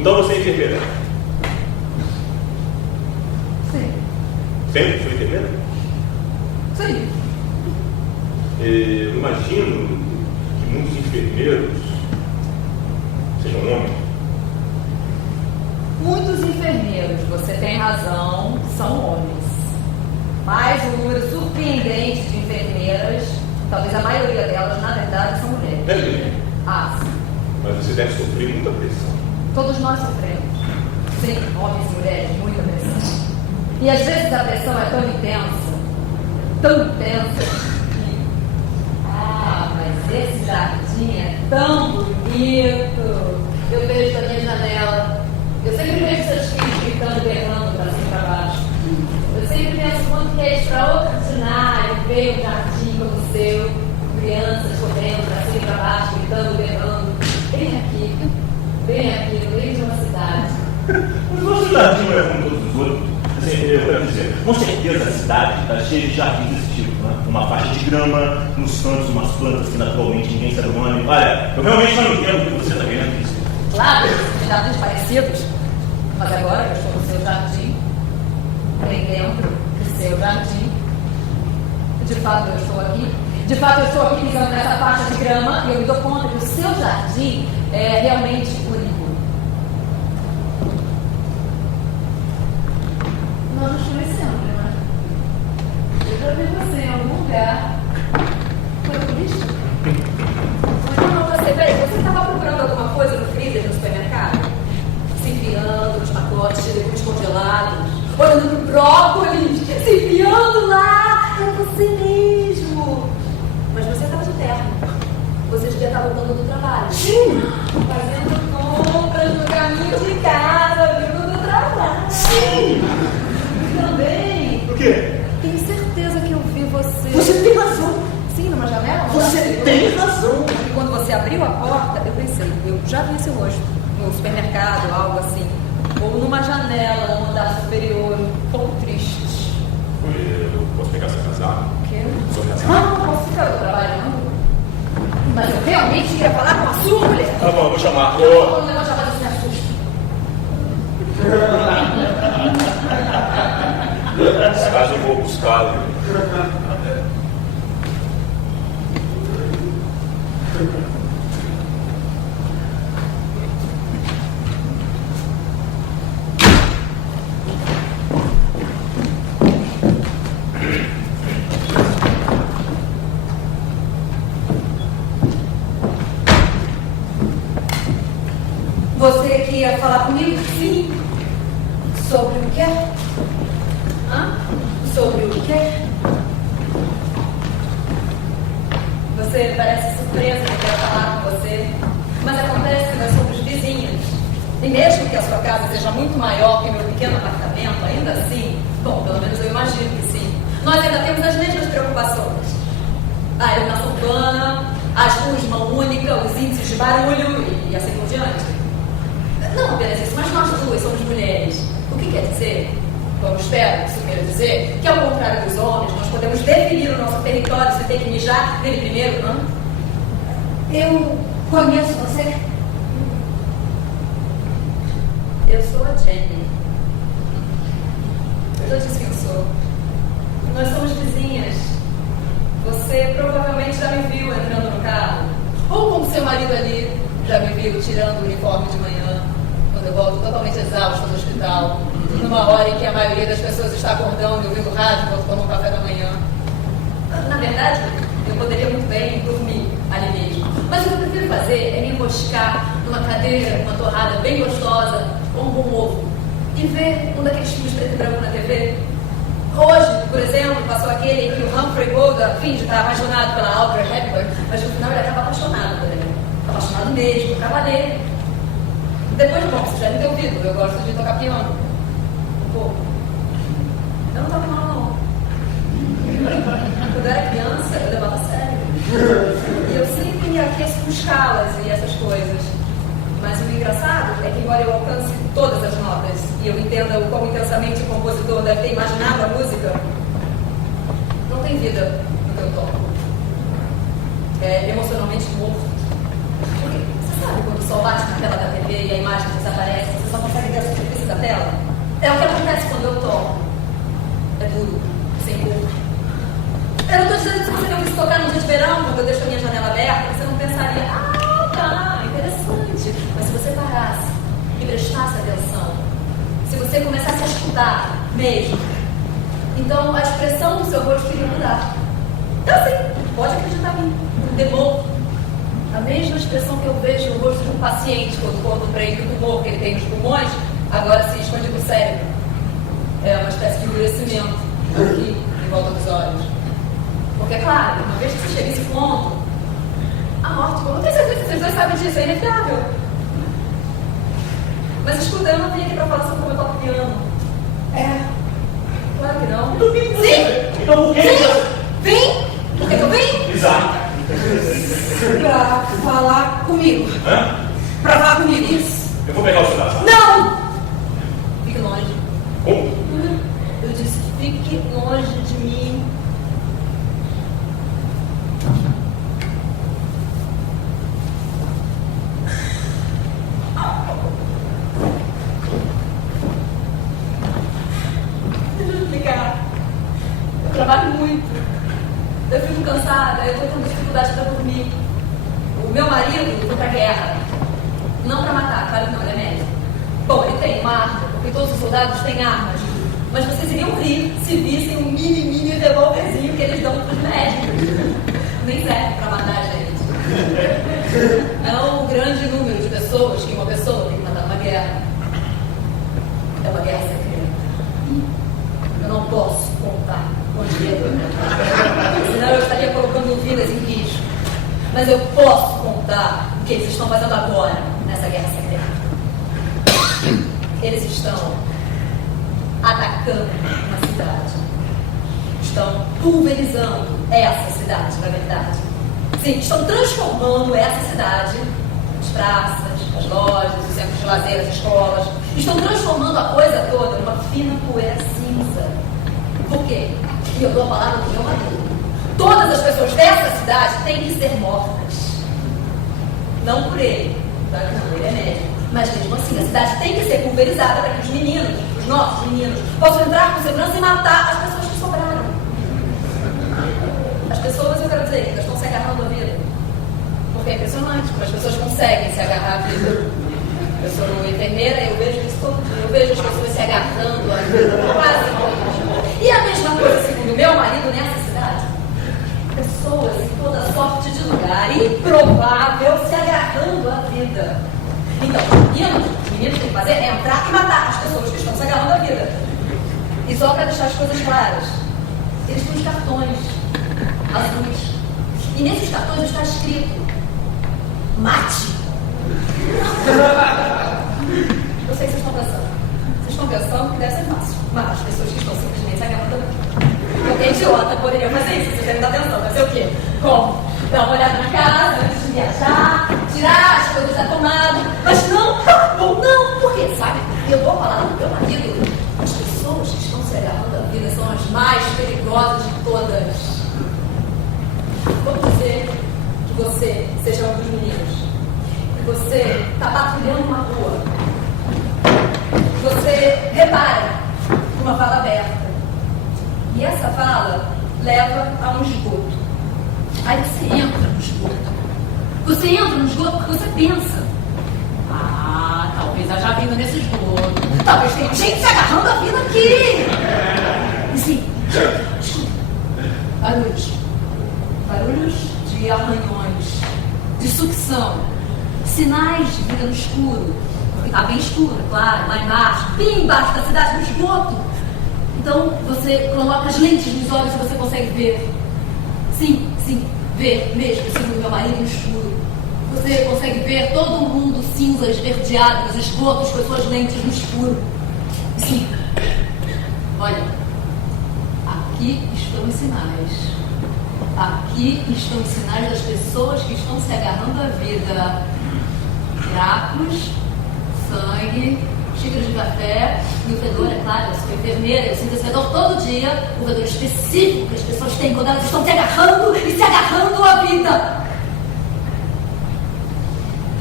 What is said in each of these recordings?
Então você é enfermeira? Sim. Sempre foi enfermeira? Sim. Eu imagino que muitos enfermeiros sejam homens. Muitos enfermeiros, você tem razão, são homens. Mas o número surpreendente de enfermeiras, talvez a maioria delas, na verdade, são mulheres. É mesmo? Ah, sim. Mas você deve sofrer muita pressão. Todos nós sofremos. Sim, homens e mulheres, muita pressão. E às vezes a pressão é tão intensa, que... mas esse jardim é tão bonito. Eu vejo da minha janela. Eu sempre vejo seus filhos gritando, berrando para cima e para baixo. Eu sempre penso quanto que é extraordinário ver um jardim como o seu, com crianças correndo para cima e para baixo, gritando, berrando. Bem aqui, no meio de uma cidade. Mas nosso jardim não é como todos os outros. Assim, eu quero dizer, com certeza a cidade está cheia de jardins desse tipo, né? Uma faixa de grama, nos cantos umas plantas que naturalmente ninguém sabe o nome. Olha, eu realmente não entendo o que você está querendo dizer. Claro, tem jardins parecidos, mas agora que eu estou no seu jardim, bem dentro do seu jardim, de fato eu estou aqui. De fato, eu estou aqui pisando nessa faixa de grama e eu me dou conta que o seu jardim é realmente único. Nós nos conhecemos, né? Eu já vi você em algum lugar. Foi por isso? Não, você estava procurando alguma coisa no freezer do supermercado? Se enfiando nos pacotes de legumes congelados, olhando pro brócolis, se enfiando lá. É você mesmo. Mas você estava de terno. Você devia estar voltando do trabalho. Sim. Fazendo compras no caminho de casa, vindo do trabalho. Sim. Também. Por quê? Tenho certeza que eu vi você. Você tem razão. Sim, numa janela? Você tem razão. E quando você abriu a porta, eu pensei, eu já vi esse rosto. No supermercado, algo assim. Ou numa janela, no andar superior, um pouco triste. Eu posso pegar seu casaco? O quê? Sou casaco? Não posso ficar, eu tô trabalhando. Mas eu realmente queria falar com a sua mulher. Tá bom, eu vou chamar. Quando o negócio já faz assim, me assusta. Nesse caso eu vou buscá-lo. Você queria falar comigo? Sim. Sobre o quê? Hã? Sobre o quê? Você parece surpresa que eu quero falar com você, mas acontece que nós somos vizinhas. E mesmo que a sua casa seja muito maior que meu pequeno apartamento, ainda assim, bom, pelo menos eu imagino que sim, nós ainda temos as mesmas preocupações. A iluminação urbana, as ruas de mão única, os índices de barulho e assim por diante. Não apenas isso, mas nós duas somos mulheres. O que quer dizer? Bom, espero que isso queira dizer que, ao contrário dos homens, nós podemos definir o nosso território sem ter que mijar nele primeiro, não? Eu conheço você? Eu sou a Jenny. Eu já disse quem eu sou. Nós somos vizinhas. Você provavelmente já me viu entrando no carro. Ou como seu marido ali já me viu tirando o uniforme de manhã, quando eu volto totalmente exausta do hospital, numa hora em que a maioria das pessoas está acordando e ouvindo rádio enquanto tomam café da manhã. Na verdade, eu poderia muito bem dormir ali mesmo. Mas o que eu prefiro fazer é me enroscar numa cadeira, com uma torrada bem gostosa, com um bom ovo, e ver um daqueles filmes preto e branco na TV. Hoje, por exemplo, passou aquele em que o Humphrey Bogart finge estar apaixonado pela Audrey Hepburn, mas no final ele acaba apaixonado por ele. Apaixonado mesmo, cavaleiro. Depois, bom, você já deve ter ouvido, eu gosto de tocar piano. Um pouco. Eu não toco mal, não. Quando eu era criança, eu levava a sério. E eu sempre me aqueço com escalas e essas coisas. Mas o engraçado é que, embora eu alcance todas as notas e eu entenda o quão intensamente o compositor deve ter imaginado a música, não tem vida no que eu toco. É emocionalmente morto. Porque, você Sabe quando o sol bate na tela da TV e a imagem desaparece, você só consegue ver a superfície da tela? É o que acontece quando eu toco. É duro, sem cor. Eu não estou dizendo que se você não quis tocar no dia de verão, quando eu deixo a minha janela aberta, você não pensaria, tá, interessante. Mas se você parasse e prestasse atenção, se você começasse a escutar mesmo, então a expressão do seu rosto iria mudar. Então sim, pode acreditar em mim, devolvo. A mesma expressão que eu vejo no rosto de um paciente quando conto para ele o tumor que ele tem nos pulmões, agora se expande para o cérebro. É uma espécie de endurecimento aqui em volta dos olhos. Porque, claro, uma vez que você chega a esse ponto, a morte, eu não tenho certeza que vocês dois sabem disso, é inevitável. Mas escuta, eu não vim aqui para falar sobre como eu toco piano. É, claro que não. Sim! Então por que? Sim! Vim! Por que eu vim? Exato. Pra falar comigo. Hã? Pra falar comigo, isso. Eu vou pegar o celular. Não! Fique longe. Como? Eu disse, fique longe de mim. Deixa eu explicar. Eu trabalho muito. Eu fico cansada, eu estou tendo dificuldade para dormir. O meu marido foi para a guerra. Não para matar, claro que não, ele é médico. Bom, ele tem uma arma, porque todos os soldados têm armas. Mas vocês iriam rir se vissem um mini revólverzinho que eles dão para os médicos. Nem serve para matar a gente. É um grande número de pessoas que uma pessoa tem que matar numa guerra. É uma guerra secreta. Eu não posso contar com dinheiro. Senão eu estaria colocando vidas em risco. Mas eu posso contar o que eles estão fazendo agora nessa guerra secreta. Eles estão atacando uma cidade. Estão pulverizando essa cidade, na verdade. Sim, estão transformando essa cidade, as praças, as lojas, os centros de lazer, as escolas, estão transformando a coisa toda numa fina poeira cinza. Por quê? E eu dou a palavra do meu marido. Todas as pessoas dessa cidade têm que ser mortas. Não por ele, tá? Não, ele é médico. Mas mesmo assim, a cidade tem que ser pulverizada para que os meninos, os nossos meninos, possam entrar com segurança e matar as pessoas que sobraram. As pessoas, eu quero dizer, elas estão se agarrando à vida. Porque é impressionante como as pessoas conseguem se agarrar à vida. Eu sou enfermeira e eu vejo isso todo dia. Eu vejo as pessoas se agarrando à vida, quase todas. E a mesma coisa, segundo o meu marido, nessa cidade. Pessoas em toda sorte de lugar, improvável, se agarrando à vida. Então, os meninos têm que fazer é entrar e matar as pessoas que estão se agarrando à vida. E só para deixar as coisas claras, eles têm os cartões azuis. E nesses cartões está escrito: mate. Eu sei o que vocês estão pensando. Vocês estão pensando que deve ser fácil. Mas as pessoas que estão simplesmente se agarrando à vida. Qualquer idiota poderia fazer isso, vocês devem estar pensando. Vai ser o quê? Como? Dar uma olhada na casa antes de viajar, tirar as coisas da tomada. Mas não, não, por quê? Sabe? Eu vou falar do meu marido. As pessoas que estão se agarrando à vida são as mais perigosas de todas. Vamos dizer que você seja um dos meninos. Que você está patrulhando uma rua. Que você repara uma vala aberta. E essa vala leva a um esgoto. Aí você entra no esgoto. Você entra no esgoto porque você pensa: talvez haja vida nesse esgoto. Talvez tenha gente se agarrando a vida aqui. E sim, escuta. Barulhos. Barulhos de arranhões, de sucção. Sinais de vida no escuro. Porque está bem escuro, claro, lá embaixo, bem embaixo da cidade, no esgoto. Então você coloca as lentes nos olhos e você consegue ver. Sim, ver mesmo, segundo meu marido, no escuro. Você consegue ver todo mundo cinza, esverdeado, nos esgotos, com as suas lentes no escuro. Sim. Olha, aqui estão os sinais. Aqui estão os sinais das pessoas que estão se agarrando à vida. Buracos, sangue, xícaras de café e o fedor, é claro, eu sou enfermeira, eu sinto esse fedor todo dia, o fedor específico que as pessoas têm quando elas estão se agarrando e se agarrando à vida.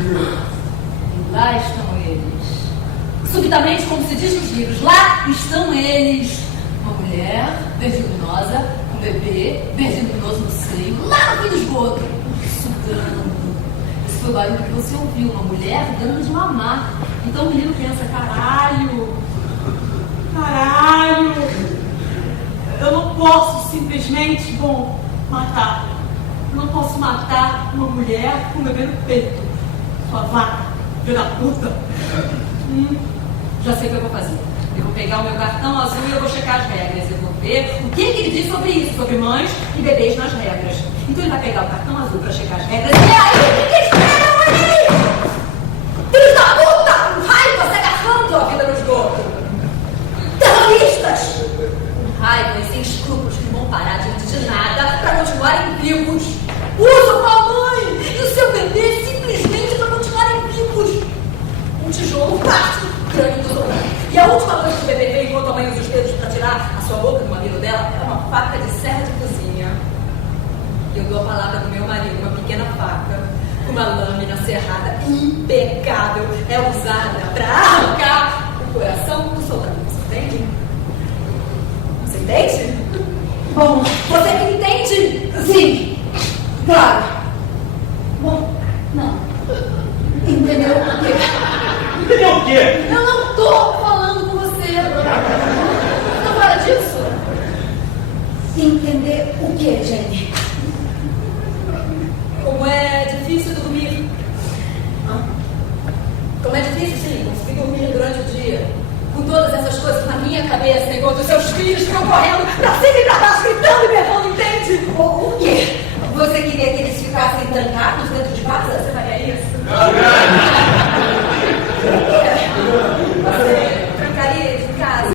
E lá estão eles. Subitamente, como se diz nos livros, lá estão eles. Uma mulher vertiginosa, um bebê vertiginoso no seio, lá no fim do esgoto, sugando. Esse foi o barulho que você ouviu, uma mulher dando de mamar. Então o menino pensa, caralho, eu não posso simplesmente, matar. Eu não posso matar uma mulher com um bebê no peito. Sua vaca, filha da puta. Já sei o que eu vou fazer. Eu vou pegar o meu cartão azul e eu vou checar as regras. Eu vou ver o que ele diz sobre isso, sobre mães e bebês nas regras. Então ele vai pegar o cartão azul para checar as regras. E aí, que esperam ali? Filhos da puta! Com raiva se agarrando a vida no esgoto. Terroristas! Com raiva e sem escrúpulos que não vão parar diante de nada para continuarem vivos. Usam a mãe e o seu bebê simplesmente para continuarem vivos. Um tijolo parte do crânio do soldado. E a última coisa que o bebê veio enquanto a mãe usa os dedos para tirar a sua boca do mamilo dela é uma faca de serra de cozinha. Eu dou a palavra do meu marido, uma pequena faca, com uma lâmina serrada impecável, é usada para arrancar o coração do soldado. Você entende? Você entende? Bom, você que entende? Sim, claro. Bom, não. Entendeu o quê? Entendeu o quê? Eu não tô falando com você. Não fala disso. Entender o quê, Jenny? Como é difícil dormir. Como é difícil, sim, conseguir dormir durante o dia. Com todas essas coisas na minha cabeça, enquanto os seus filhos ficam correndo pra cima e pra baixo, gritando e berrando, entende? O quê? Você queria que eles ficassem trancados dentro de casa? Você faria isso?